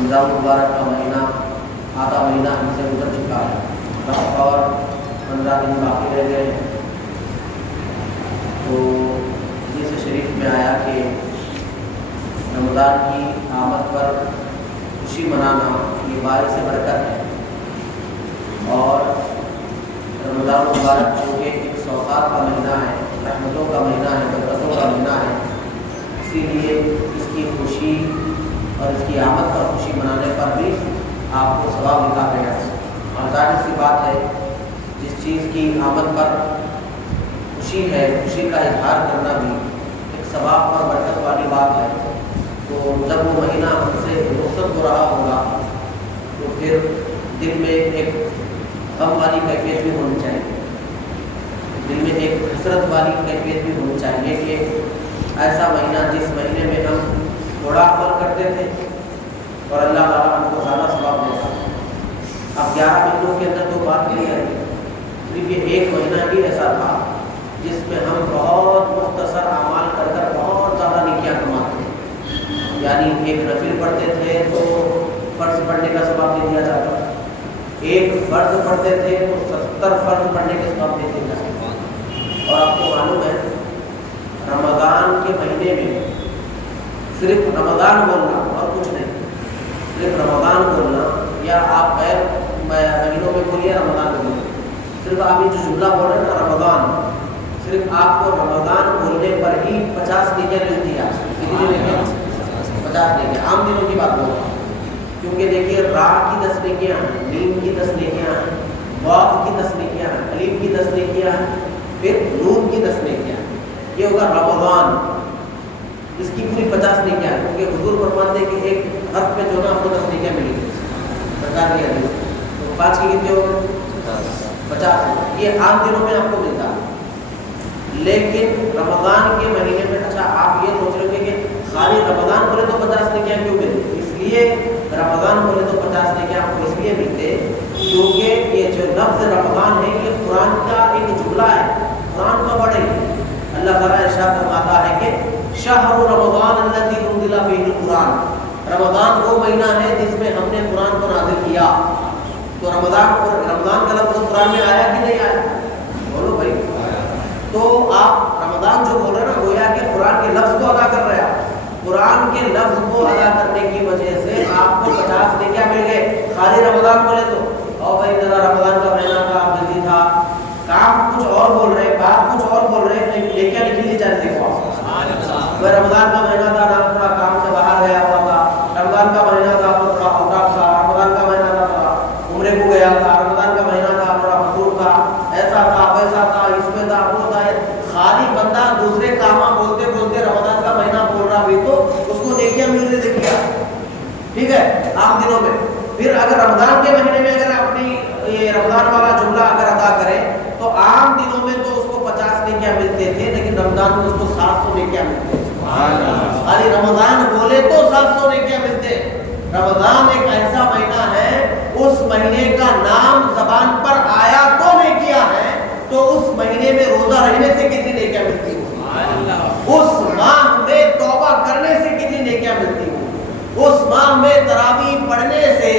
رمضان مبارک کا مہینہ آدھا مہینہ ہم سے گزر چکا ہے اور 15 دن باقی رہ گئے ہیں۔ تو حدیث شریف میں آیا کہ رمضان کی آمد پر خوشی منانا یہ باعث برکت ہے، اور رمضان مبارک چونکہ ایک سوغات کا مہینہ ہے، رحمتوں کا مہینہ ہے، برکتوں کا مہینہ ہے، اسی لیے اس کی خوشی اور اس کی آمد پر خوشی منانے پر بھی آپ کو ثواب لکھا گیا ہے۔ اور ظاہر سی بات ہے جس چیز کی آمد پر خوشی ہے، خوشی کا اظہار کرنا بھی ایک ثواب اور برکت والی بات ہے۔ تو جب وہ مہینہ ہم سے رخصت ہو رہا ہوگا تو پھر دل میں ایک غم والی کیفیت بھی ہونی چاہیے، دل میں ایک حسرت والی کیفیت بھی ہونی چاہیے کہ ایسا مہینہ جس مہینے میں ہم تھوڑا عمل کرتے تھے اور اللہ تعالیٰ ہم کو زیادہ ثواب دیتا۔ اب 11 مہینوں کے اندر تو بات نہیں ہے، صرف یہ ایک مہینہ ہی ایسا تھا جس میں ہم بہت مختصر اعمال کر کر بہت زیادہ نیکیاں کماتے تھے۔ یعنی ایک نفل پڑھتے تھے تو فرض پڑھنے کا ثواب دے دیا جاتا تھا، ایک فرض پڑھتے تھے تو 70 فرض پڑھنے کے ثواب دے دیا جاتا تھا۔ اور آپ کو معلوم ہے رمضان کے مہینے میں صرف رمضان بولنا اور کچھ نہیں، صرف رمضان بولنا، یا آپ غیر مہینوں میں بولیے رمضان بولیے، صرف آپ یہ جو جملہ بول رہے ہیں نا رمضان، صرف آپ کو رمضان بولنے پر ہی 50 نیکیاں ملتی ہیں۔ کتنی نیکیاں؟ 50 نیکیاں۔ عام دنوں کی بات بول رہا ہوں، کیونکہ دیکھیے را کی 10 نیکیاں ہیں، میم کی 10 نیکیاں ہیں، واو کی 10 نیکیاں ہیں، الف کی 10 نیکیاں ہیں، پھر نون کی 10 نیکیاں ہیں۔ یہ ہوگا رمضان، اس کی پوری 50 نیکیاں ہیں، کیونکہ حضور فرماتے ہیں کہ ایک حرف پہ جو نا آپ کو 10 نیکیاں ملیں گی، سرکار کی حدیث۔ تو 5 کی کتنے ہو گئے؟ 50۔ یہ عام دنوں میں آپ کو ملتا ہے، لیکن رمضان کے مہینے میں اچھا آپ یہ سوچ رہے کہ خالی رمضان بولے تو 50 نیکیاں کیوں ملتے؟ اس لیے رمضان بولے تو 50 نیکیاں آپ کو اس لیے ملتے کیونکہ یہ جو لفظ رمضان ہے یہ قرآن کا ایک جملہ ہے، قرآن کا ورڈ ہے۔ اللہ تعالیٰ ارشاد فرماتا ہے کہ شہر رمضان الذی انزل فیہ القرآن، رمضان وہ مہینہ ہے جس میں ہم نے قرآن کو نازل کیا۔ تو رمضان کا لفظ قرآن میں آیا کہ نہیں آیا؟ بولو بھائی۔ تو آپ رمضان جو بول رہے ہیں نا گویا کہ قرآن کے لفظ کو ادا کر رہے ہیں، قرآن کے لفظ کو ادا کرنے کی وجہ سے آپ کو 50 نیکیاں مل گئے۔ خالی رمضان بولے تو او بھائی ذرا رمضان کا مہینہ تھا، بزی تھا، کام کچھ اور بول رہے، بات کچھ اور بول رہے، نیکیاں لکھ لیجیے چاہے دیکھو میں رمضان کا مہینہ تھا نا تھوڑا کام سے باہر گیا ہوا تھا، رمضان کا مہینہ تھا تو تھوڑا آؤٹ آف تھا، رمضان کا مہینہ تھا تھوڑا عمرے کو گیا تھا، رمضان کا مہینہ تھا تھوڑا مسرور تھا، ایسا تھا ویسا تھا، اس میں تھا وہ تھا۔ خالی بندہ دوسرے کام بولتے بولتے رمضان کا مہینہ بول رہا بھی تو اس کو نیکیاں مل رہی دیکھیے، ٹھیک ہے، عام دنوں میں۔ پھر اگر رمضان کے مہینے میں اگر اپنی یہ رمضان والا جملہ اگر ادا کرے تو عام دنوں میں تو اس کو 50 نیکیاں ملتے تھے، لیکن رمضان میں اس کو 700 نیکیاں ملتے تھے۔ خالی رمضان بولے تو 700 نیکیاں ملتے۔ رمضان ایک ایسا مہینہ ہے، اس مہینے کا نام زبان پر آیا تو نیکیاں ہیں، تو اس مہینے میں روزہ رہنے سے کتنی نیکیاں ملتی ہوں، اس ماہ میں توبہ کرنے سے کتنی نیکیاں ملتی ہوں، اس ماہ میں تراویح پڑھنے سے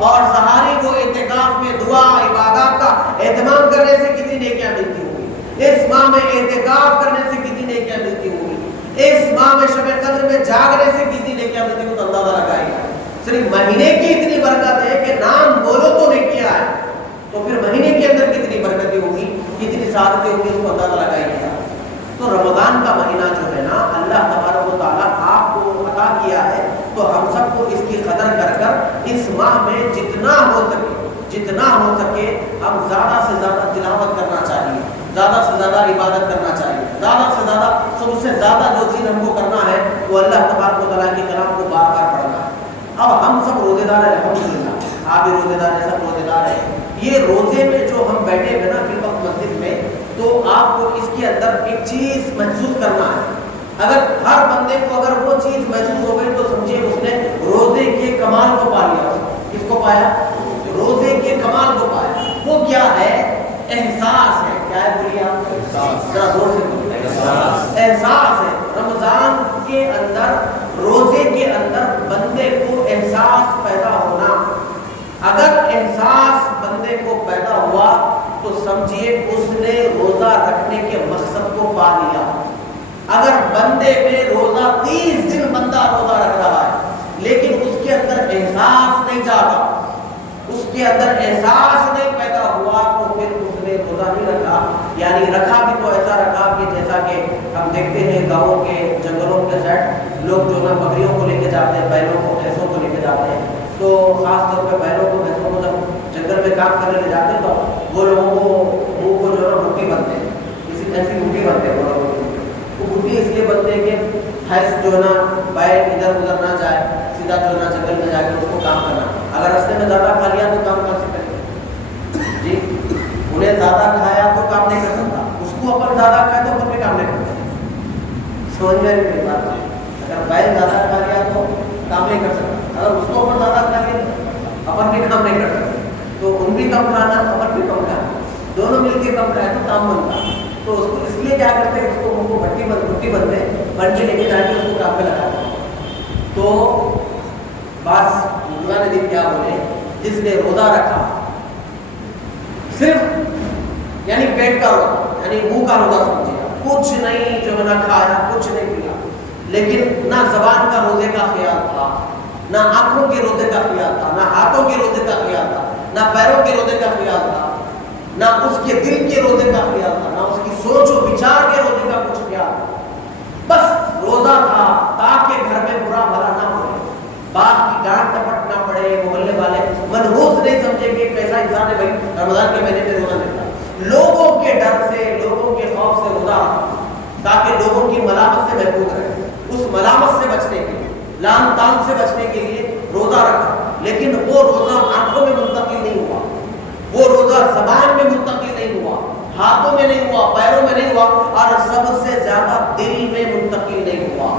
اور سحری کو اعتکاف میں دعا عبادات کا اہتمام کرنے سے کتنی نیکیاں ملتی ہوگی، اس ماہ میں اعتکاف کرنے سے کتنی نیکیاں ملتی ہوگی، اس ماہ میں شب قدر میں جاگنے سے کتنی نیکیاں ملتی ہوگی، تو اندازہ لگائیے۔ صرف مہینے کی اتنی برکت ہے کہ نام بولو تو نیکیاں ہے، تو پھر مہینے کے اندر کتنی برکتیں ہوگی، کتنی سعادتیں ہوگی، اس کو اندازہ لگائیے۔ تو رمضان کا مہینہ جو ہے نا اللہ تبارک و تعالیٰ آپ کو عطا کیا ہے، تو ہم سب کو اس کی قدر کر کر اس ماہ میں جتنا ہو سکے ہم زیادہ سے زیادہ تلاوت کرنا چاہیے، زیادہ سے زیادہ عبادت کرنا چاہیے، زیادہ سے زیادہ سب سے زیادہ جو چیز ہم کو کرنا ہے وہ اللہ تبارک و تعالیٰ کے کلام کو بار بار پڑھنا ہے۔ اب ہم سب روزے دار ہیں، الحمدللہ آپ بھی روزے دار ہیں، سب روزے دار ہیں۔ یہ روزے میں جو ہم بیٹھے ہوئے نا فی الوقت مسجد میں، تو آپ کو اس کے اندر ایک چیز محسوس کرنا ہے۔ اگر ہر بندے کو اگر وہ چیز محسوس ہو گئی تو سمجھے اس نے روزے کے کمال کو پا لیا۔ کس کو پایا؟ روزے کے کمال کو پایا۔ وہ کیا ہے؟ احساس ہے۔ کیا ہے بولیے آپ؟ ذرا زور سے بولیے۔ احساس ہے۔ رمضان کے اندر، روزے کے اندر بندے کو احساس بندے میں روزہ 30 دن بندہ روزہ رکھ رہا ہے لیکن اس کے اندر احساس نہیں جاگا، اس کے اندر احساس نہیں پیدا ہوا، تو پھر اس نے روزہ نہیں رکھا. یعنی رکھا بھی تو ایسا رکھا کہ جیسا کہ ہم دیکھتے ہیں گاؤں کے جنگلوں کے سائڈ لوگ جو نا بکریوں کو لے کے جاتے ہیں، بیلوں کو بھینسوں کو لے کے جاتے ہیں، تو خاص طور پہ بیلوں کو بھینسوں کو جب جنگل میں کام کرنے لے جاتے ہیں تو وہ لوگوں کو منہ کو جو ہے نا مٹھی بنتے ہیں، کسی ایسی مٹھی بنتے ہیں. وہ مٹھی اس لیے بنتے ہیں کہ بھینس جو ہے نا بیل ادھر ادھر نہ جائے، سیدھا جو ہے نا جنگل میں جا کے اس کو کام کرنا. اگر راستے میں زیادہ کھا لیا تو کام کیسے کرے جی؟ انہیں زیادہ کھایا تو کام نہیں کر سکتا، اس کو اپن زیادہ کھایا تو اپن بھی کام نہیں کر سکتا. سمجھ میں میری بات ہے؟ اگر بیل زیادہ کھا لیا تو کام نہیں کر سکتا، اگر اس کو اپن زیادہ کھا لیا اپن بھی کام نہیں کر سکتے. تو ان بھی کم کھانا اپن بھی کم کھانا، دونوں مل کے کم کھائے تو کام بنتا. تو اس کو اس لیے کیا کرتے ہیں، اس کو منہ کو مٹی بنتے ہیں، بن کے لے کے جا کے اس کو کام پہ لگاتے ہیں. تو بس اللہ نے دن کیا بولے، جس نے روزہ رکھا صرف یعنی پیٹ کا روزہ، یعنی منہ کا روزہ سمجھے، کچھ نہیں جو نہ کھایا کچھ نہیں پیا، لیکن نہ زبان کا روزے کا خیال تھا، نہ آنکھوں کے روزے کا خیال تھا، نہ ہاتھوں کے روزے کا خیال تھا، نہ پیروں کے روزے کا خیال تھا، نہ اس کے دل کے روزے کا خیال تھا، نہ اس کی سوچ و وچار کے روزے کا کچھ خیال تھا. بس روزہ تھا تاکہ گھر میں برا بھلا نہ ہو، باپ کی ڈانٹ ٹپٹ نہ پڑے، محلے والے منحوس نہیں سمجھے کہ کیسا انسان ہے بھائی رمضان کے مہینے میں روزہ نہیں رکھتا. لوگوں کے ڈر سے، لوگوں کے خوف سے روزہ رکھا تاکہ لوگوں کی ملامت سے محفوظ رہے. اس ملامت سے بچنے کے لیے، لان تان سے بچنے کے لیے روزہ رکھا. لیکن وہ روزہ آنکھوں میں منتقل نہیں ہوا، وہ روزہ زبان میں منتقل نہیں ہوا، ہاتھوں میں نہیں ہوا، پیروں میں نہیں ہوا، اور سب سے زیادہ دل میں منتقل نہیں ہوا.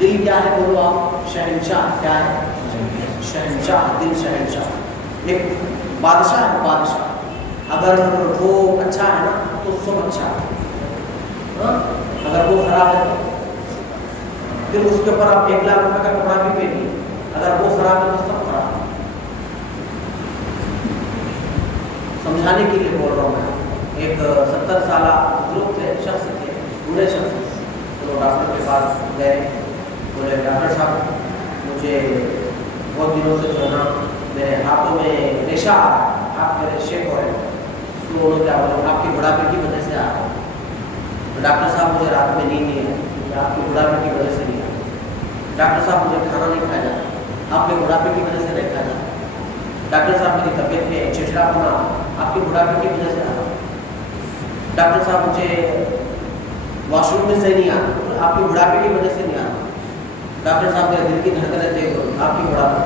دل کیا ہے بولو آپ؟ شہنشاہ. کیا ہے؟ شہنشاہ. دل شہنشاہ، ایک بادشاہ ہے. بادشاہ اگر وہ اچھا ہے نا تو سب اچھا ہے، اگر وہ خراب ہے تو پھر اس کے اوپر آپ 1 لاکھ روپے کا کپڑا بھی پہنیے، اگر وہ خراب ہے تو سب خراب ہے. سمجھانے کے لیے بول رہا ہوں میں. ایک 70 سالہ بزرگ تھے، شخص تھے، بوڑھے شخص. تو ڈاکٹر کے پاس گئے، بولے ڈاکٹر صاحب مجھے بہت دنوں سے جو ہے نا میرے ہاتھوں میں ریشہ آ رہا ہے، ہاتھ میرے شیک ہو رہے ہیں. تو انہوں نے کیا بولا، آپ کی بڑھاپے کی وجہ سے آ رہا ہے. تو ڈاکٹر صاحب مجھے رات میں نیند نہیں ہے کیونکہ آپ کی بڑھاپے کی وجہ سے نہیں ہے. ڈاکٹر صاحب مجھے کھانا نہیں کھایا جاتا، آپ کے بڑھاپے کی وجہ سے نہیں کھایا جاتا. ڈاکٹر صاحب میری طبیعت میں چڑچڑاپن آپ کی بڑھاپے کی وجہ سے آ رہا. ڈاکٹر صاحب مجھے واش روم میں صحیح نہیں آتا، آپ کی بڑھاپے کی وجہ سے نہیں آتا. ڈاکٹر صاحب میرے دل کی دھڑکنیں تیز ہو، آپ کی بڑھاپا.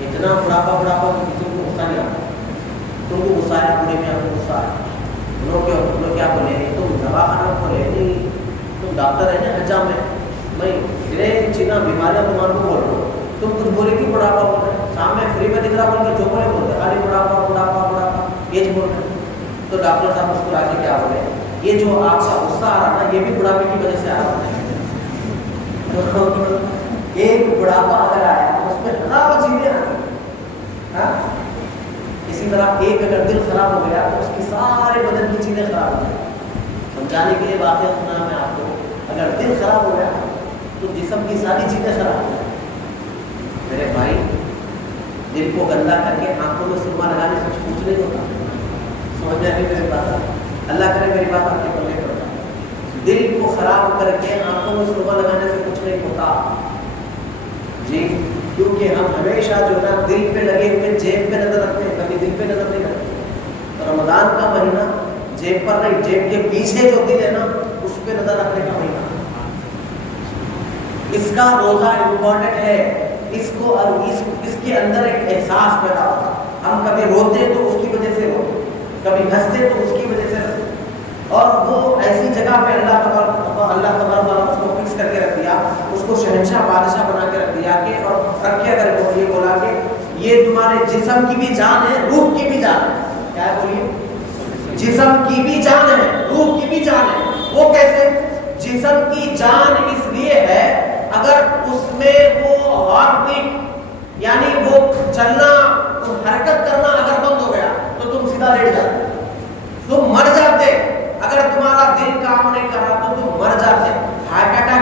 اتنا بڑھاپا کسی کو غصہ نہیں آتا. تم کو غصہ ہے، بوڑھے میں آپ کو غصہ ہے. لوگ کیا بولے، تم دوا خانہ کھولے نہیں، تم ڈاکٹر ہے نا حجام میں، میں اتنے چینا بیماریاں تمہارے کو بول رہا ہوں، تم کچھ بولے کی بڑھاپا بول رہے ہیں. سامنے فری میں دکھ رہا بول کے جو بولے بولتے خالی بڑھاپا یہ بول رہے ہیں. تو ڈاکٹر صاحب اس کو آگے کیا بولے، یہ جو آپ کا غصہ آ رہا نا یہ بھی بڑھاپے کی وجہ سے آ رہا ہے. ایک بڑھاپا اگر آیا اس میں خراب چیزیں آئی. اسی طرح ایک اگر دل خراب ہو گیا تو اس کی سارے بدن کی چیزیں خراب ہو جائیں. سمجھانے کے لیے واقعہ سنا میں آپ کو، اگر دل خراب ہو گیا تو جسم کی ساری چیزیں خراب ہو جائیں. میرے بھائی دل کو گندا کر کے آنکھوں میں سرما لگانے سے کچھ نہیں ہوتا. سمجھ میں آئی میری بات؟ اللہ کرے میری بات آپ کے پلے پڑتا. دل کو خراب کر کے آنکھوں میں سرما لگانے سے کچھ نہیں ہوتا جی. کیونکہ ہم ہمیشہ جو ہے نا دل پہ لگے ہوئے جیب پہ نظر رکھتے ہیں، کبھی دل پہ نظر نہیں رکھتے. تو رمضان کا مہینہ جیب پر نہیں، جیب کے پیچھے جو دل ہے نا اس پہ نظر رکھنے کا مہینہ. اس کا روزہ امپورٹنٹ ہے. اس کو اور اس کے اندر ایک احساس پیدا ہوتا. ہم کبھی روتے تو اس کی وجہ سے روتے، کبھی ہنستے تو اس کی وجہ سے ہنستے. اور وہ ایسی جگہ پہ اللہ تبارک اس کو فکس کر کے رکھ دیا، اس کو شہنشاہ بادشاہ بنا کے رکھ دیا کہ اور رکھ کے اگر یہ بولا کہ یہ تمہارے جسم کی بھی جان ہے، روح کی بھی جان ہے. کیا ہے بولیے؟ جسم کی بھی جان ہے، روح کی بھی جان ہے. وہ کیسے؟ جسم کی جان اس لیے ہے اگر اس میں وہ ہارٹ بیٹ یعنی وہ چلنا حرکت کرنا اگر بند ہو گیا تو تم سیدھا لیٹ جاتے، تم مر جاتے. اگر تمہارا دل کام نہیں کر رہا تو تم مر جاتے. ہارٹ اٹیک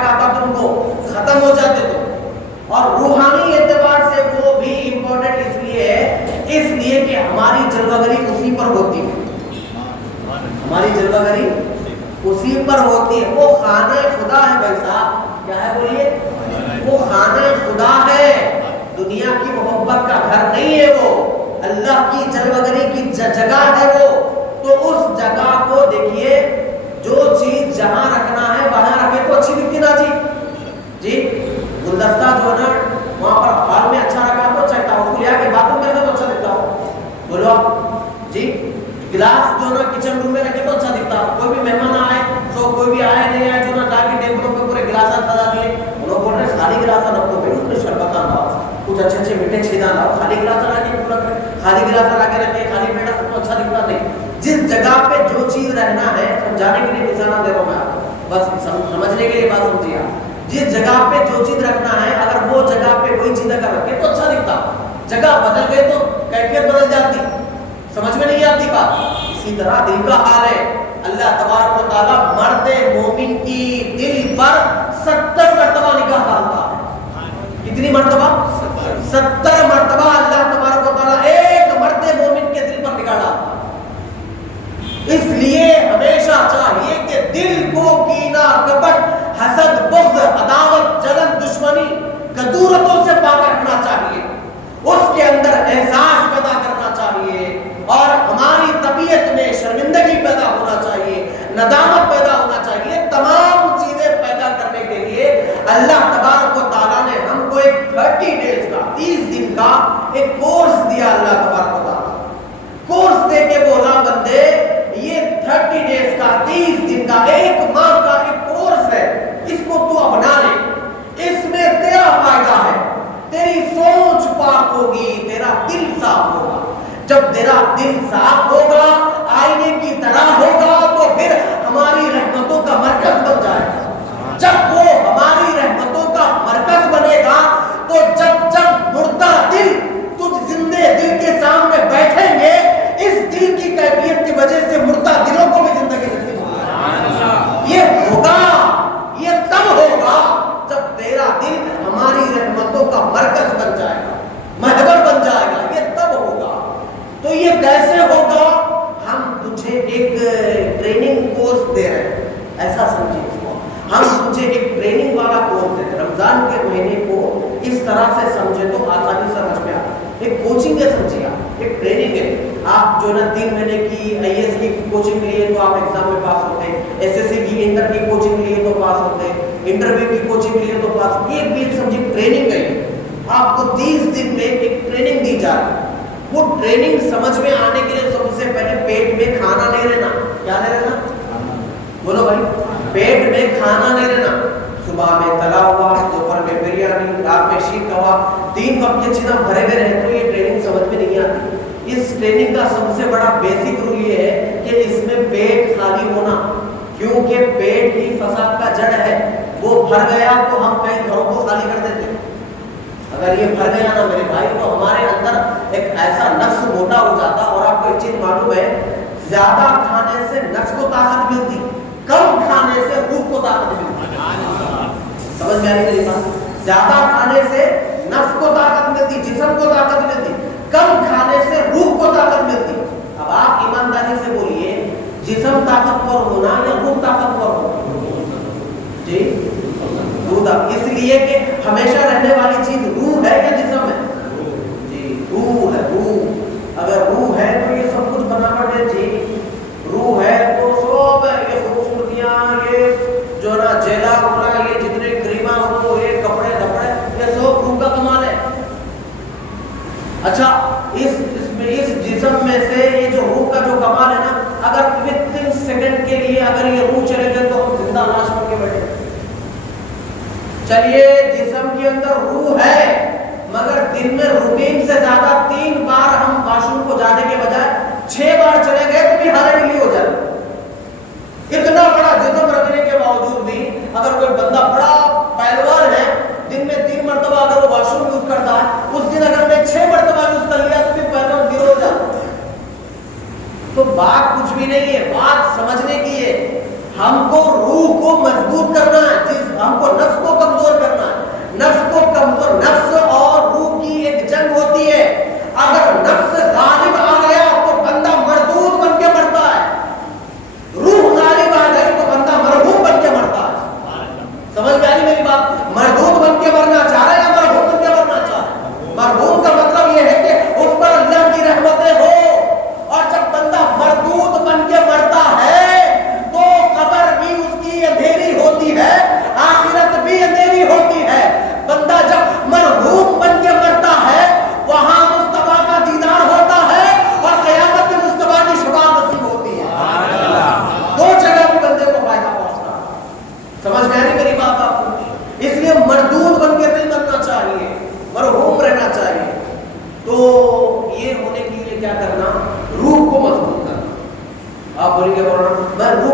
روحانی اعتبار سے وہ بھی امپورٹنٹ اس لیے ہے، اس لیے کہ ہماری جلوہ گری اسی پر ہوتی ہے، ہماری جلوہ گری اسی پر ہوتی ہے۔ وہ خانہ خدا ہے بھائی صاحب، کیا ہے بولیے؟ وہ خانہ خدا ہے، دنیا کی محبت کا گھر نہیں ہے، وہ اللہ کی جلوہ گری کی جگہ ہے وہ۔ تو اس جگہ کو دیکھیے، جو چیز جہاں رکھنا ہے وہاں رکھے تو اچھی دکھتی نا جی گلدستہ جو ہے نا وہاں پر ہال میں اچھا رکھا تو اچھا دکھتا، اس کو لیا کے باتھ روم میں رکھے تو اچھا دکھتا ہو، بولو جی۔ گلاس جو نا کچن روم میں رکھے تو اچھا دکھتا، کوئی بھی مہمان آئے سو کوئی بھی آئے نہیں آئے جو نا لا کے ٹیبلوں پہ پورے گلاسات سجا دیے، لوگ بول رہے ہیں خالی گلاس رکھو بھائی، اس میں شربت لاؤ، کچھ اچھے اچھے میٹھے چھینا لاؤ، خالی گلاس لا کے پورا خالی گلاس لا کے رکھے خالی پیڑا تو اچھا دکھتا نہیں۔ جس جگہ پہ جو چیز رہنا ہے، سمجھانے کے لیے مثال دے رہا ہوں میں آپ کو، بس سمجھنے کے لیے بات سمجھیے آپ، جس جگہ پہ جو چیز رکھنا ہے اگر وہ جگہ پہ وہی چیز اگر رکھے تو اچھا دکھتا، جگہ بدل گئے تو کیفیت بدل جاتی، سمجھ میں نہیں آتی بات۔ اسی طرح دل کا حال ہے، اللہ تبارک و تعالیٰ مرد مومن کی دل پر 70 مرتبہ نگاہ ڈالتا ہے۔ کتنی مرتبہ؟ 70 مرتبہ اللہ تبارک و تعالیٰ ایک مرد مومن کے دل پر نگاہ ڈالتا ہے۔ اس لیے ہمیشہ چاہیے کہ دل کو کینہ، کپٹ، حسد، بغض، عداوت، جلن، دشمنی، کدورتوں سے پاک رکھنا چاہیے، اس کے اندر احساس پیدا کرنا چاہیے، اور ہماری طبیعت میں شرمندگی پیدا ہونا چاہیے، ندامت پیدا ہونا چاہیے۔ تمام چیزیں پیدا کرنے کے لیے اللہ تبارک و تعالیٰ نے ہم کو ایک 30 ڈیز کا، 30 دن کا ایک کورس دیا۔ اللہ تبارک و تعالیٰ کورس دے کے بولا بندے یہ 30 ڈیز کا، 30 دن کا، ایک ماہ کا ایک کورس ہے، اس کو تو اپنا لے، اس میں تیرا فائدہ ہے، تیری سوچ پاک ہوگی، تیرا دل صاف ہوگا۔ جب تیرا دل صاف ہوگا، آئینے کی طرح ہوگا، تو پھر ہماری رحمتوں کا مرکز بن جائے گا۔ جب وہ ہماری رحمتوں کا مرکز بنے گا تو جب مردہ دل تجھ زندے دل کے سامنے بیٹھیں گے، اس دل کی کیفیت کی وجہ سے مردہ دلوں کو بھی زندگی نصیب ہوگی۔ یہ ہوگا، یہ تب ہوگا جب تیرا دل ہماری رحمتوں کا مرکز بن جائے گا، محور بن جائے گا، یہ تب ہوگا۔ تو یہ کیسے ہوگا؟ ہم تجھے ایک ٹریننگ کورس دے رہے ہیں، ایسا سمجھے اس کو، ہم تجھے ایک ٹریننگ والا کورس دے رہے ہیں۔ رمضان کے مہینے کو اس طرح سے سمجھے تو آسانی سمجھ میں آتا ہے۔ ایک کوچنگ ہے، سمجھیے آپ، ایک ٹریننگ ہے۔ آپ جو نا 3 مہینے کی IAS کی کوچنگ لیے تو آپ ایگزام میں پاس ہوتے ہیں، SSC کی انٹر کی کوچنگ لیے تو پاس ہوتے ہیں، انٹرویو کی کوچنگ لیے تو پاس ہوتے ہیں۔ ایک سمجھے ٹریننگ ہے، آپ کو 30 دن میں ایک ٹریننگ دی جا رہی ہے۔ وہ ٹریننگ سمجھ میں آنے کے لیے سب سے پہلے پیٹ میں کھانا نہیں رہنا۔ کیا نہیں رہنا؟ بولو بھائی، پیٹ میں کھانا نہیں رہنا۔ صبح میں تلا ہوا، دوپہر میں بریانی، رات میں شیر کباب، 3 وقت کی چیزیں بھرے ہوئے رہے تو یہ ٹریننگ سمجھ میں نہیں آتی۔ اس ٹریننگ کا سب سے بڑا بیسک رول یہ ہے کہ اس میں پیٹ خالی ہونا، کیونکہ پیٹ ہی فساد کا جڑ ہے۔ وہ بھر گیا تو ہم کئی گھروں کو خالی کر دیتے ہیں۔ اگر یہ بھر گیا نا میرے بھائی تو ہمارے اندر ایک ایسا نفس موٹا ہو جاتا۔ اور آپ کو ایک چیز معلوم ہے، زیادہ کھانے سے نفس کو طاقت ملتی، کم کھانے سے روح کو طاقت ملتی۔ سمجھ میں آ رہی میری بات؟ زیادہ کھانے سے نفس کو طاقت ملتی، جسم کو طاقت ملتی، کم کھانے سے روح کو طاقت ملتی۔ اب آپ ایمانداری سے بولیے، جسم طاقتور ہونا یا روح طاقتور ہونا؟ جی روح، اس لیے کہ ہمیشہ رہنے والی چیز روح ہے یا جسم ہے؟ جی روح ہے۔ روح اگر روح ہے تو یہ سب کچھ بناوٹ ہے جی، روح ہے تو سب یہ خوبصورتیاں، یہ جو نا جیلا اپنا، یہ جتنے کریما ہو، یہ کپڑے دپڑے، یہ سب روح کا کمال ہے۔ اچھا اس جسم میں سے یہ جو روح کا جو کمال ہے نا، اگر within سیکنڈ کے لیے اگر یہ روح چلے گئے تو ہم زندہ لاش بن کے بیٹھے۔ چلیے جسم کے اندر روح ہے، مگر دن میں روٹین سے زیادہ 3 بار ہم واش روم کو جانے کے بجائے 6 بار چلے گئے تو بھی حالت ڈھیلی ہو جائے۔ اتنا بڑا جسم رکھنے کے باوجود بھی اگر کوئی بندہ بڑا پہلوان ہے، دن میں 3 مرتبہ اگر وہ واش روم یوز کرتا ہے، اس دن اگر میں 6 مرتبہ یوز کر لیا تو بھی پہلوان زیرو ہو جاتا۔ تو بات کچھ بھی نہیں ہے، بات سمجھنے کی ہے۔ ہم کو روح کو مضبوط کرنا ہے، ہم کو نفس کو کمزور کرنا ہے، نفس کو کمزور، نفس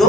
2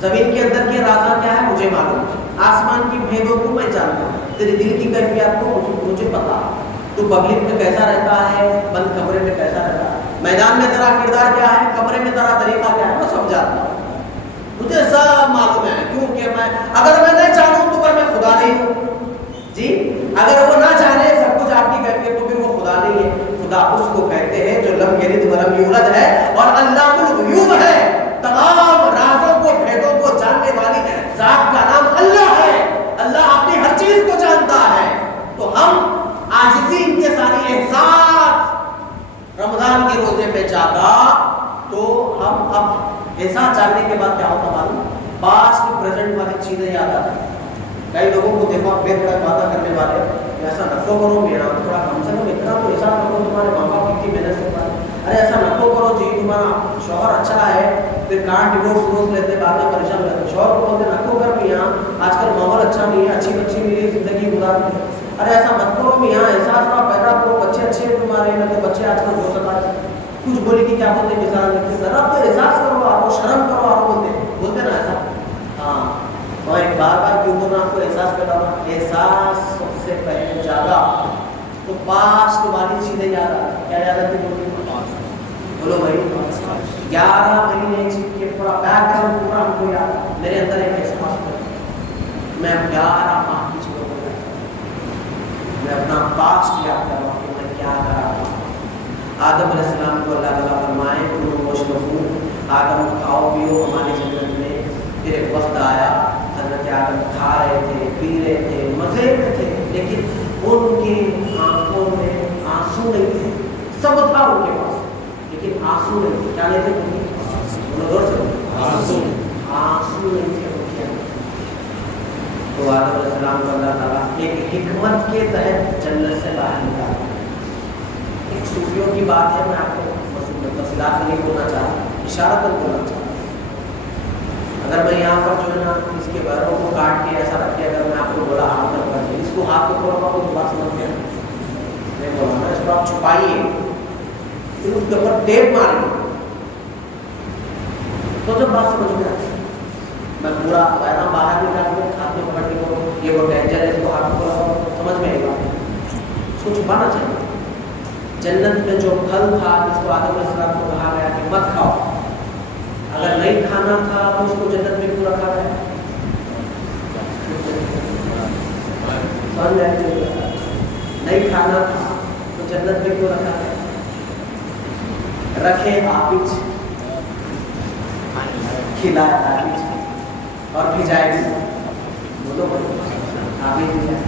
زمین کے اندر کے رازاں کیا ہے مجھے معلوم ہے، آسمان کی بھیدوں کو میں جانتا ہوں، تیرے دل کی کیفیات کو مجھے پتا ہے، تو پبلک میں کیسا رہتا ہے، بند کمرے میں کیسا رہتا ہے، میدان میں تیرا کردار کیا ہے، کمرے میں تیرا طریقہ کیا ہے، میں سب جانتا ہوں، مجھے سب معلوم ہے، کیونکہ میں اگر میں نہیں چاہوں تو پر میں خدا نہیں ہوں جی، اگر وہ نہ چاہے سب کچھ آپ کی کیفیت تو پھر وہ خدا نہیں ہے۔ خدا اس کو کہتے ہیں جو لم یلد ولم یولد ہے اور علام الغیوب ہے، تمام رازوں کو بھیدوں کو جاننے والی ذات کا نام اللہ ہے، اللہ اپنی ہر چیز کو جانتا ہے۔ تو ہم عاجزی کے ساری احساس رمضان کے روزے پہ جاتا تو ہم اب احساس جاننے کے بعد کیا ہوتا معلوم، پاسٹ پریزنٹ والی چیزیں یاد آتی۔ کئی لوگوں کو دیکھو آپ بے خراب وعدہ کرنے والے، ایسا نہ کرو میرا تھوڑا کم سے کم اتنا تو احساس رکھو تمہارے ماں باپ کی محنت سے پڑھا، ارے ایسا نہ کرو جی تمہارا شوہر اچھا ہے، پھر کہاں ڈیورس لیتے بعد میں پریشان ہو جاتے، شوہر کو بولتے نکو کر میاں آج کل ماحول اچھا نہیں ہے، اچھی بچی ملی زندگی گزار دی، ارے ایسا مت کرو میاں، احساس رہا پیدا کرو، بچے اچھے ہیں تمہارے، نہ تو بچے آج کل ہو سکتا ہے کچھ بولی کی کیا بولتے مثال رکھتے، ذرا تو احساس کرو آپ شرم کرو آپ بولتے نا ایسا، ہاں اور ایک بار بار کیوں بولنا آپ کو احساس پیدا ہونا، احساس سب سے پہلے زیادہ تو پاسٹ والی چیزیں یاد آ، کیا یاد آتی بولو بھائی، 11 مہینے چیز کے پورا بیک گراؤنڈ پورا ہم کو یاد، میرے اندر ایک احساس ہے، میں 11 ماہ کی چیزوں کو یاد، میں اپنا پاسٹ یاد کر رہا ہوں کہ میں کیا کر رہا ہوں۔ آدم علیہ السلام کو اللہ تعالیٰ فرمائے تم واشربوا، آدم کھاؤ پیو ہماری جنت میں، پھر ایک وقت آیا حضرت آدم کھا رہے تھے پی رہے تھے مزے میں تھے، لیکن ان کی آنکھوں میں آنسو نہیں تھے، سب تھا ان کے پاس لیکن آنسو نہیں تھے، کیا نہیں تھے آنسو نہیں تھے، تو آدم علیہ السلام کو اللہ تعالیٰ ایک حکمت کے تحت جنت سے باہر نکالا۔ ایک صوفیوں کی بات ہے، میں آپ کو تفصیلات نہیں بولنا چاہتا، اشارت بولنا چاہتا، اگر میں یہاں پر جو ہے نا اس کے پیروں کو کاٹ کے ایسا رکھ کے اگر میں آپ کو بولا ہاتھ میں کر کے اس کو ہاتھ کو تھوڑا بہت بات سمجھ گیا نہیں بولا نا، اس کو آپ چھپائیے پھر اس کے اوپر ٹیپ ماریے تو جب بات سمجھ میں آتی، میں پورا پیرا باہر نکال کے ہاتھ میں پکڑ کے بولوں یہ وہ ڈینجر ہے، اس کو ہاتھ کو سمجھ میں آئے گا، اس کو چھپانا چاہیے۔ جنت میں جو پھل تھا جس کو آدم علیہ السلام کو کہا گیا کہ مت کھاؤ، اگر نہیں کھانا تھا تو اس کو جنت میں کیوں رکھا گیا؟ نہیں کھانا تھا تو جنت میں کیوں رکھا گیا؟ رکھے آپچ کھلائے آپچ اور بھیجائے بھی، بولو آپ ہی بھیجائے،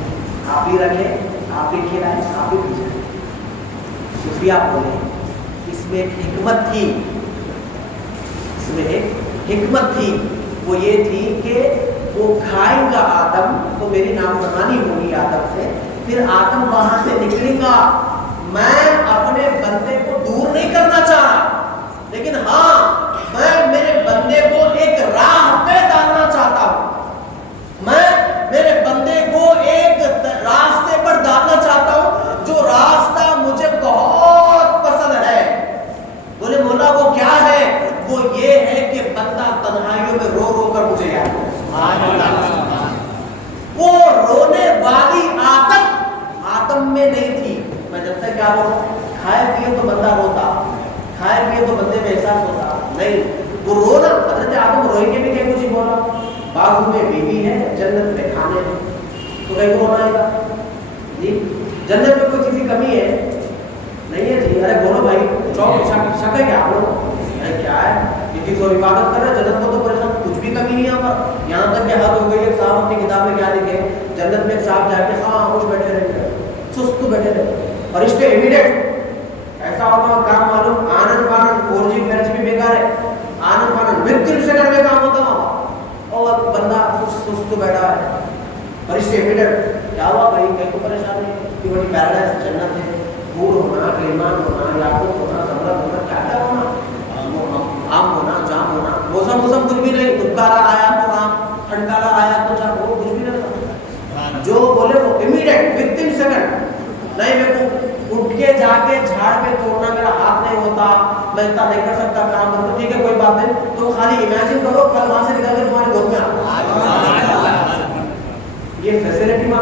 آپ ہی رکھے آپ ہی کھلائے آپ ہی بھیجائے۔ صوفیہ بولے اس میں ایک حکمت تھی، اس میں ایک حکمت تھی، وہ یہ تھی کہ وہ کھائے گا آدم تو میری نافرمانی ہوگی آدم سے، پھر آدم وہاں سے نکلے گا، میں اپنے بندے کو دور نہیں کرنا چاہ رہا، لیکن ہاں میں میرے بندے کو ایک راہ پہ ڈالنا چاہتا ہوں، میں میرے بندے کو ایک راستے پر ڈالنا چاہتا ہوں جو راستہ مجھے بہت پسند ہے۔ بولے مولا وہ کیا ہے؟ وہ یہ ہے کہ بندہ تنہائیوں میں رو رو کر مجھے یاد ہے، وہ رونے والی عادت آدم میں نہیں تھی۔ میں جب سے کیا بول رہا ہوں، کھائے پیے تو بندہ روتا، کھائے پیے تو بندے میں احساس ہوتا نہیں، وہ رونا حضرت آدم روئیں گے بھی کہ کچھ بولا، بازو میں بیوی ہے جنت میں کھانے میں تو کہیں کو رونا آئے گا جی؟ جنت میں کوئی چیز کی کمی ہے نہیں ہے جی؟ ارے بولو بھائی شک ہے کیا بولو کیا ہے؟ اتنی سو عبادت کر رہے جنت کو تو پریشان، کچھ بھی کمی نہیں یہاں پر، یہاں تک کہ حد ہو گئی ہے صاحب اپنی کتاب میں کیا لکھے جنت میں صاحب جا کے خاموش بیٹھے رہے، سست بیٹھے رہے، فرشتے امیڈیٹ ایسا ہوتا کام معلوم، آنند فانند 4G 5G بھی بیکار ہے، آنند فانند ودن سیکنڈ میں کام ہوتا وہاں، اور بندہ سست بیٹھا ہے، فرشتے امیڈیٹ کیا ہوا بھائی کہیں کو پریشان نہیں، اتنی بڑی پیراڈائز جنت ہے، پھول ہونا، کلیمان ہونا، یاقوت ہونا، زمرد ہونا، کیا کیا ہونا، آم ہونا، جام ہونا، موسم کچھ بھی نہیں، دھوپکالا آیا تو آم، ٹھنڈالا آیا تو جام، وہ کچھ بھی نہیں، جو بولے وہ امیڈیٹ ودن سیکنڈ، نہیں میرے کو اٹھ کے جا کے جھاڑ کے توڑنا میرا ہاتھ نہیں ہوتا، میں اتنا نہیں کر سکتا کام، ٹھیک ہے کوئی بات نہیں، تو خالی امیجن کرو کل وہاں سے نکل کے تمہارے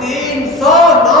309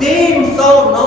309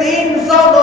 309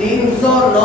309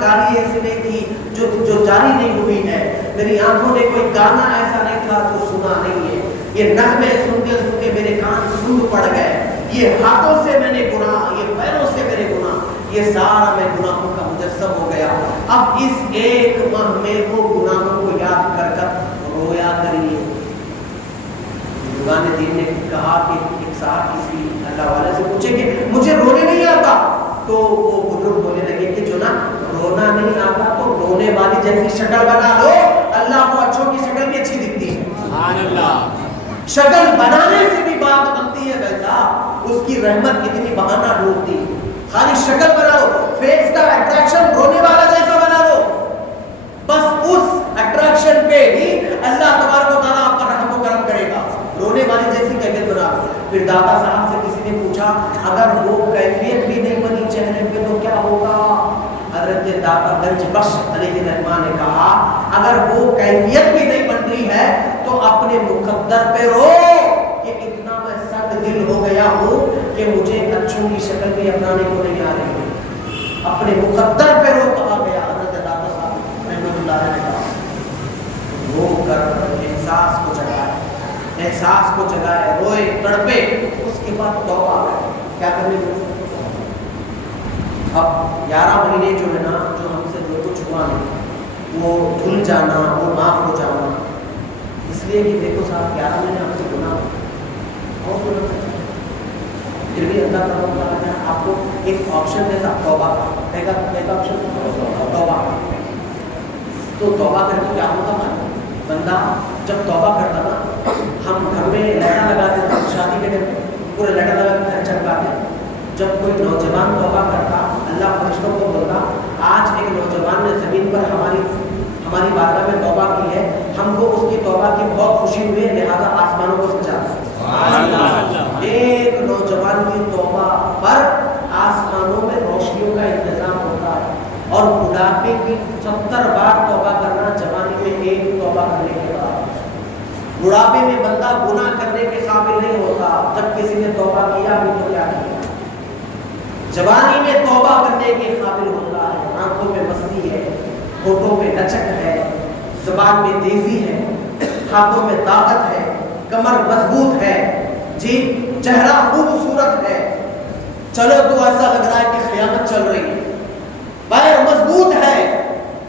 گالی ایسی نہیں تھی جو جاری نہیں ہوئی ہے، میری آنکھوں نے کوئی گانا ایسا نہیں تھا جو سنا نہیں ہے، یہ نغمے سنتے سنتے میرے کان سن پڑ گئے، یہ ہاتھوں سے میں نے گناہ، یہ پیروں سے میرے گناہ، یہ سارا میں گناہوں کا مجسم ہو گیا۔ اب اس ایک ماہ میں وہ گناہوں کو یاد کر کر رویا کریے۔ بزرگان دین نے کہا کہ ایک صاحب کسی اللہ والے سے پوچھے کہ مجھے رونے نہیں آتا، تو وہ بزرگ بولنے لگے کہ جو نا رونا نہیں آتا تو رونے والی جیسی شکل بنا لو، اللہ کو اچھوں کی شکل بھی اچھی دکھتی ہے۔ سبحان اللہ، شکل بنانے سے بھی بات بنتی ہے ویسا، اس کی رحمت اتنی بہانہ ڈھونڈتی ہے۔ خالی شکل بنا لو، فیس کا اٹریکشن رونے والا جیسا بنا لو، بس اس اٹریکشن پہ ہی اللہ تبارک و تعالیٰ آپ کا رحم و کرم کرے گا۔ رونے والی جیسی کیفیت بنا۔ پھر دادا صاحب سے کسی نے پوچھا اگر وہ کیفیت بھی نہیں بنی چہرے پہ تو کیا ہوگا؟ حضرت دادا گنج بخش علیہ الرحمٰن نے کہا اگر وہ کیفیت بھی نہیں بن رہی ہے تو اپنے مقدر پہ رو کہ اتنا میں سخت دل ہو گیا ہوں کہ مجھے اچھوں کی شکل بھی اپنانے کو نہیں آ رہی ہے، اپنے مقدر پہ رو کہا گیا۔ حضرت دادا صاحب رحمۃ اللہ علیہ نے کہا رو کر احساس کو جگائے، احساس کو جگائے، روئے تڑپے، اس کے بعد توبہ کرے۔ کیا کرنے کو؟ اب 11 مہینے جو ہے نا، جو ہم سے جو کچھ ہوا نہیں وہ دھل جانا، وہ معاف ہو جانا، اس لیے کہ دیکھو صاحب 11 مہینے ہم سے گناہ بہت گناہ کرتے ہیں، پھر بھی اللہ تعالیٰ نے آپ کو ایک آپشن دیتا توبہ کا، ایک آپشن توبہ کا۔ تو توبہ کر کے کیا ہوگا؟ بندہ جب توبہ کرتا نا، ہم گھر میں لیٹا لگاتے ہیں، شادی کے دن پورے لیٹا لگا کے گھر چمکاتے ہیں، جب کوئی نوجوان توبہ کرتا اللہ فرشتوں کو بولتا آج ایک نوجوان نے زمین پر ہماری بارگاہ میں توبہ کی ہے، ہم کو اس کی توبہ کی بہت خوشی ہوئی ہے، لہذا آسمانوں کو سجا۔ ایک نوجوان کی توبہ پر آسمانوں میں روشنیوں کا انتظام ہوتا ہے، اور بڑھاپے کی 70 بار توبہ کرنا جوانی میں ایک توبہ کرنے کے بعد۔ بڑھاپے میں بندہ گناہ کرنے کے قابل نہیں ہوتا، جب کسی نے توبہ کیا بھی تو کیا کیا، جوانی میں توبہ کرنے کے قابل ہوتا ہے، آنکھوں میں مستی ہے، ہونٹوں میں لچک ہے، زبان میں تیزی ہے، ہاتھوں میں طاقت ہے، کمر مضبوط ہے، جی چہرہ خوبصورت ہے، چلو تو ایسا لگ رہا ہے کہ قیامت چل رہی ہے، پیر مضبوط ہے،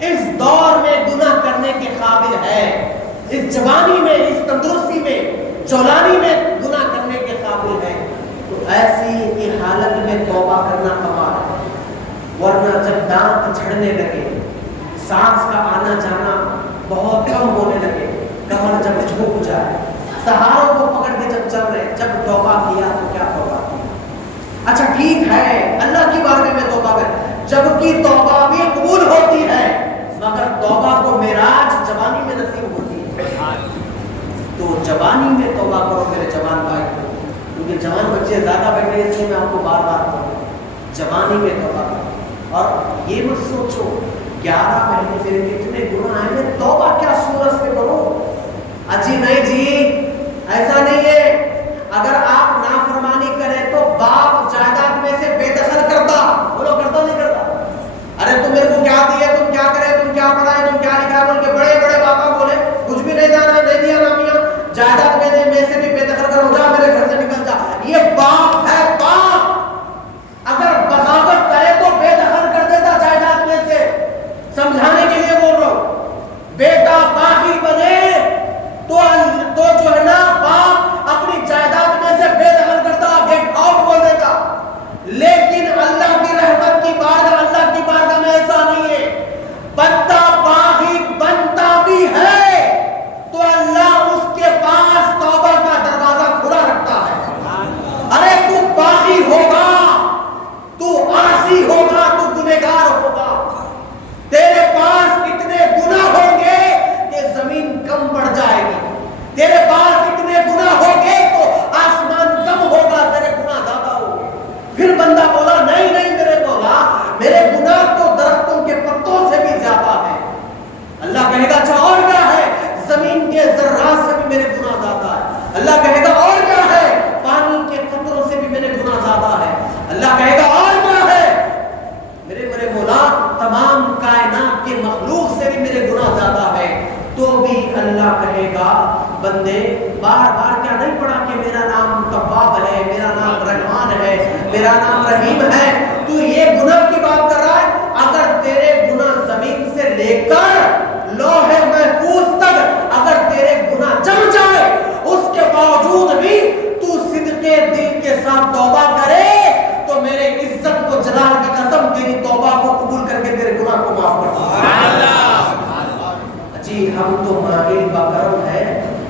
اس دور میں گناہ کرنے کے قابل ہے، اس جوانی میں، اس تندرستی میں، جوانی میں گناہ کرنے کے قابل ہے، تو ایسی حالت میں توبہ کرنا کمال ہے۔ ورنہ جب دانت جھڑنے لگے، سانس کا آنا جانا بہت کم ہونے لگے، کمر جب جھک جائے، سہاروں کو پکڑ کے جب چل رہے، جب توبہ کیا تو کیا توبہ کیا؟ اچھا ٹھیک ہے اللہ کی بارگاہ میں توبہ کر، جبکہ توبہ بھی قبول ہوتی ہے، مگر توبہ کو معراج جوانی میں نصیب ہوتی ہے۔ تو جوانی میں توبہ کرو میرے جوان بھائی، کیونکہ جوان بچے زیادہ بیٹھے اس لیے میں آپ کو بار بار کہوں جوانی میں توبہ کرو، اور یہ مت سوچو 11 مہینے سے کتنے گناہ ہیں، میں توبہ کیا صورت سے کروں؟ اجی نہیں جی، ایسا نہیں ہے، اگر آپ نافرمانی کریں تو باپ جائیداد میں سے بے دخل کرتا، بولو کرتا نہیں کرتا؟ ارے تم میرے کو کیا دیے، تم کیا کرے، تم کیا پڑھائے، تم کیا لکھا ہے، بول کے بڑے بڑے بابا بولے کچھ بھی نہیں جانا، نہیں دیا نا میاں، جائیداد میں سے بھی بے دخل کرو، جا میرے گھر سے نکل جا، یہ باپ ہے باپ، اگر بغاوت کرے تو بے دخل کر دیتا جائیداد میں سے، سمجھانے کے لیے بول رہا ہوں، بیٹا باغی بنے تو جو ہے نا باپ اپنی جائیداد میں سے بے دخل کرتا، گیٹ آؤٹ بول دیتا، لیکن اللہ کی رحمت کی بارگاہ، اللہ کی بارگاہ میں ایسا نہیں ہے، بندہ باغی بندے بار بار کیا نہیں پڑھا کہ میرا نام تواب ہے، میرا نام رحمان ہے، میرا نام رحیم ہے؟ تو یہ گناہ کی بات کر رہا ہے؟ اگر تیرے گناہ زمین سے لے کر لوح محفوظ تک اگر تیرے گناہ جم جائے، اس کے باوجود بھی تو صدقے دل کے ساتھ توبہ کرے تو میرے عزت کو جلال کی قسم تیری توبہ کو قبول کر کے تیرے گناہ کو معاف کر دے۔ جی ہم تو ماہر بکرم ہے،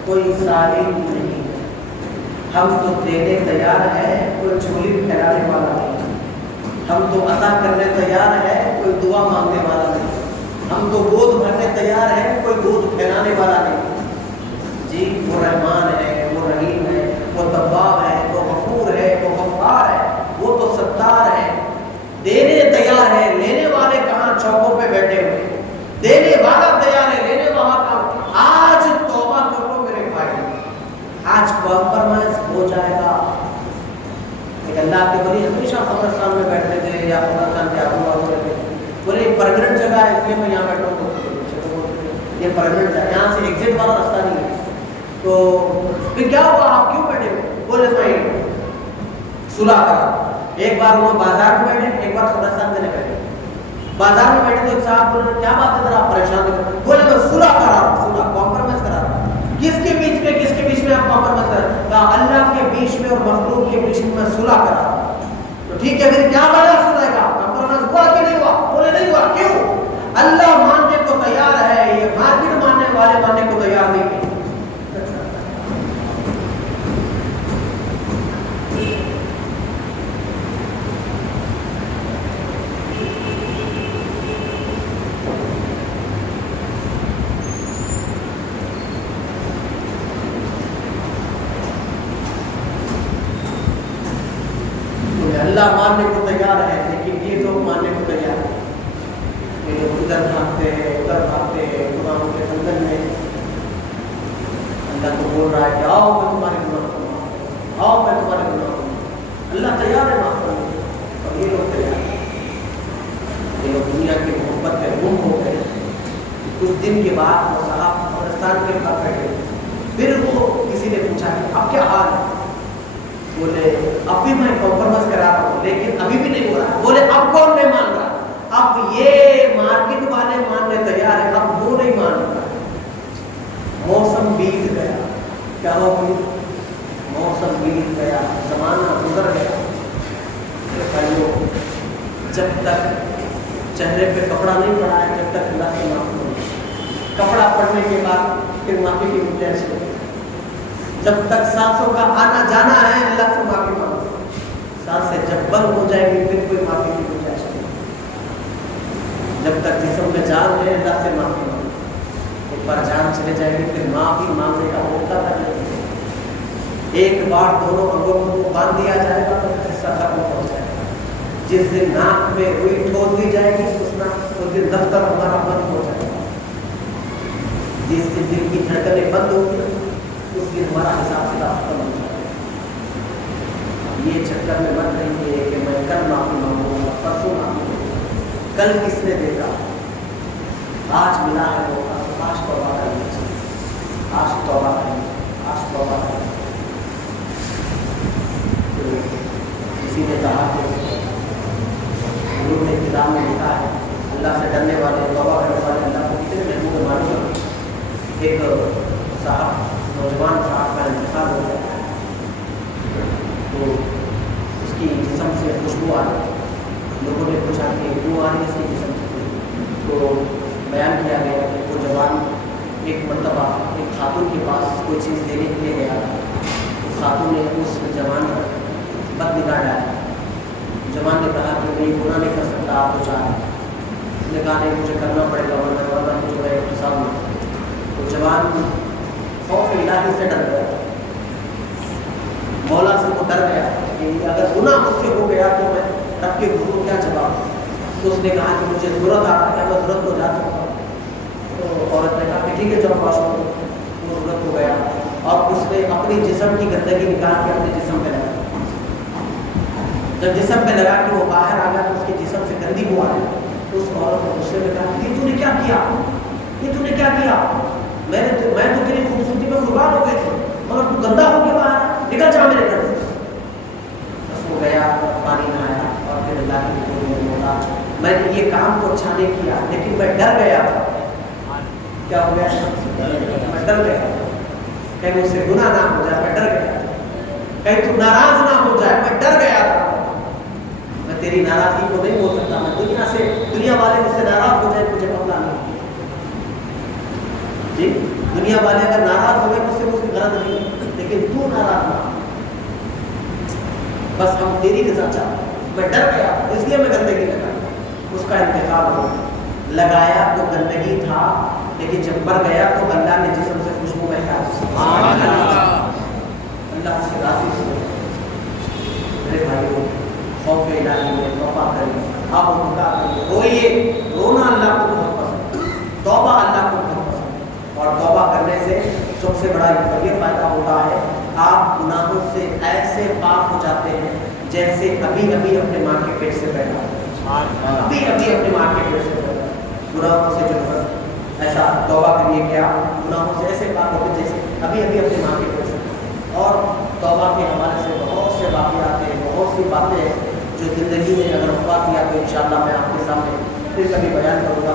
کوئی سالم نہیں، ہم تو دینے تیار ہے، کوئی جھولی پھیلانے والا نہیں، ہم تو عطا کرنے تیار ہے، کوئی دعا مانگنے والا نہیں، ہم تو گود بھرنے تیار ہے، کوئی گود پھیلانے والا نہیں۔ جی وہ رحمان ہے، وہ رحیم ہے، وہ تواب ہے، وہ غفور ہے، وہ غفار ہے، وہ تو ستار ہے، دینے تیار ہے، لینے والے کہاں چوکوں پہ بیٹھے ہوئے، دینے والا تیار ہے، لینے والا کہاں۔ آج توبہ کر لو میرے بھائی، آج کمپرومائز ہو جائے گا۔ ایک اللہ کے ولی ہمیشہ قبرستان میں بیٹھتے تھے یا قبرستان کے آگے بازو رہتے تھے، بولے یہ پرمنٹ جگہ ہے اس لیے میں یہاں بیٹھا ہوں، یہ پرمنٹ جگہ، یہاں سے ایگزٹ والا راستہ نہیں ہے۔ تو پھر کیا ہوا، آپ کیوں بیٹھے ہوئے؟ بولے میں صلح کرا۔ ایک بار وہ بازار میں بیٹھے، ایک بار قبرستان میں بیٹھے۔ بازار میں بیٹھے تو ایک صاحب بولے کیا بات ہے ذرا آپ پریشان ہو؟ بولے میں صلح کرا رہا ہوں، صلح کمپرومائز کرا رہا ہوں۔ کس کے بیچ میں، کس کے بیچ میں آپ کمپرومائز کر رہے ہیں؟ اللہ کے بیچ میں اور مخلوق کے بیچ میں صلح کرا رہا ہوں۔ تو ٹھیک ہے، پھر کیا بنا صلح کا؟ کمپرومائز ہوا کہ نہیں ہوا؟ بولے نہیں ہوا۔ کیوں؟ اللہ ماننے کو تیار ہے، یہ مارکیٹ ماننے والے ماننے کو تیار نہیں ہے۔ اللہ ماننے کو تیار ہے، لیکن یہ لوگ ماننے کو تیار ہے۔ یہ لوگ ادھر بھاگتے ہیں، ادھر بھاگتے ہیں، قرآن کے اندر میں اللہ کو بول رہا ہے کہ آؤ میں تمہارے گناہ کو معاف کروں، آؤ میں تمہارے گناہ کو معاف کروں۔ اللہ تیار ہے معاف کرنے، اور یہ لوگ تیار ہیں۔ یہ لوگ دنیا کی محبت میں گم ہو گئے۔ کچھ دن کے بعد وہ صاحب قبرستان کے پاس بیٹھے، پھر وہ کسی نے پوچھا کہ اب کیا حال ہے؟ بولے اب بھی میں کمپرومائز کرا رہا ہوں لیکن ابھی بھی نہیں ہو رہا۔ بولے اب کون نہیں مان رہا؟ اب یہ مارکیٹ والے ماننے تیار ہیں، اب وہ نہیں مان رہا۔ موسم بیت گیا، کیا ہو گئی؟ موسم بیت گیا، زمانہ گزر گیا۔ بھائیو جب تک چہرے پہ کپڑا نہیں پڑا ہے، جب تک اللہ سے معافی نہیں، کپڑا پڑنے کے بعد پھر معافی کی گنجائش ہے۔ جب تک سانسوں کا آنا جانا ہے اللہ سے معافی مانگو، سانسیں جب بند ہو جائے گی پھر کوئی معافی کی گنجائش نہیں۔ جب تک جسم میں جان ہے اللہ سے معافی مانگو، ایک بار جان چلے جائے گی پھر معافی مانگنے کا موقع تک نہیں۔ ایک بار دونوں انگوں کو باندھ دیا جائے گا تو قصہ ختم ہو جائے گا۔ جس دن ناک میں روئی ٹھوک دی جائے گی اس دن دفتر ہمارا بند ہو جائے گا۔ جس دن دل کی دھڑکنیں بند ہوگی اس دن ہمارا حساب کتاب ختم ہو جائے گا۔ یہ چکر میں مت رہیے کہ میں کل معافی مانگوں گا، پرسوں معافی مانگوں گا، کل کس نے دیکھا؟ آج ملا ہے موقع، آج توبہ کرنی چاہیے، آج توبہ کرنی چاہیے، آج توبہ کرنی چاہیے۔ کسی نے کہا کہ حضور نے کتاب میں لکھا ہے اللہ سے ڈرنے والے، توبہ کرنے والے اللہ کو کتنے محبوب معلوم ہے۔ ایک صاحب، نوجوان صاحب کا انتقال ہو گیا تو اس کی جسم سے خوشبو آ رہی تھی۔ لوگوں نے پوچھا کہ کیوں آ رہی ہے اس کی جسم سے؟ تو بیان کیا گیا کہ وہ جوان ایک مرتبہ ایک خاتون کے پاس کوئی چیز دینے کے لیے گیا تھا۔ خاتون نے اس جوان پر بد نگاہ ڈالا۔ جوان نے کہا کہ میں یہ گناہ نہیں کر سکتا، آپ تو چاہیں۔ اس نے کہا نہیں مجھے کرنا پڑے گا ورنہ مجھے میں حساب نہیں۔ تو جوان خوف الہی سے ڈر گیا، مولا سے وہ ڈر گیا کہ اگر گناہ مجھ سے ہو گیا تو میں رب کے حضور کیا جواب دوں۔ تو اس نے کہا کہ مجھے ضرورت آ رہا ہے، میں ضرورت کو جا سکتا ہوں۔ تو عورت نے کہا کہ ٹھیک ہے جب واش روم، وہ ضرورت ہو گیا اور اس نے اپنی جسم کی گندگی نکال کے اپنے جسم پہ لگا۔ جب جسم پہ لگا کہ وہ باہر آ گیا تو اس کے جسم سے گندی بو آ گئی۔ تو اس عورت نے غصے میں کہا یہ تو نے کیا کیا، یہ تو نے کیا کیا؟ میں تو تیری خوبصورتی میں قربان ہو گئی تھی، مگر تو گندا ہو کے باہر نکل جا میرے گھر سے۔ بس وہ گیا، پانی نہ آیا، اور پھر اللہ کی حضور میں بولا میں نے یہ کام تو اچھا نہیں کیا، لیکن میں ڈر گیا تھا۔ کیا ہو گیا؟ میں ڈر گیا تھا، کہیں مجھ سے گناہ نہ ہو جائے، میں ڈر گیا تھا، کہیں تو ناراض نہ ہو جائے، میں ڈر گیا تھا۔ میں تیری ناراضگی کو نہیں بول سکتا، میں دنیا والے مجھ سے ناراض ہو جائے مجھے پتہ نہیں جی، دنیا والے اگر ناراض ہو گئے مجھ سے کوئی غرض نہیں، لیکن تو ناراض نہ ہو، بس ہم تیری رضا چاہتے ہیں۔ میں ڈر گیا اس لیے میں گندگی لگا، اس کا انتقال ہو لگایا تو گندگی تھا، لیکن جب مر گیا تو اللہ نے جسم سے خوشبو بہا، اللہ سے راضی ہو۔ میرے بھائیوں، خوف الہی میں توبہ کریں، آپ کا روئیے، رونا اللہ کو بہت پسند، توبہ اللہ کو بہت پسند، اور توبہ کرنے سے سب سے بڑا یہ فائدہ ہوتا ہے، آپ گناہوں سے ایسے پاک ہو جاتے ہیں جیسے ابھی اپنے ماں کے پیٹ سے پیدا ہوئے، ابھی اپنے ماں کے پیٹ سے پیدا ہوئے۔ گناہوں سے جو ہے ایسا توبہ کریے کہ آپ گناہوں سے ایسے پاک ہوتے جیسے ابھی اپنے ماں کے پیٹ سے۔ اور توبہ کے حوالے سے بہت سے واقعات ہیں، بہت سی باتیں ہیں جو زندگی میں اگر ہوا کیا تو انشاءاللہ میں آپ کے سامنے پھر کبھی بیان کروں گا۔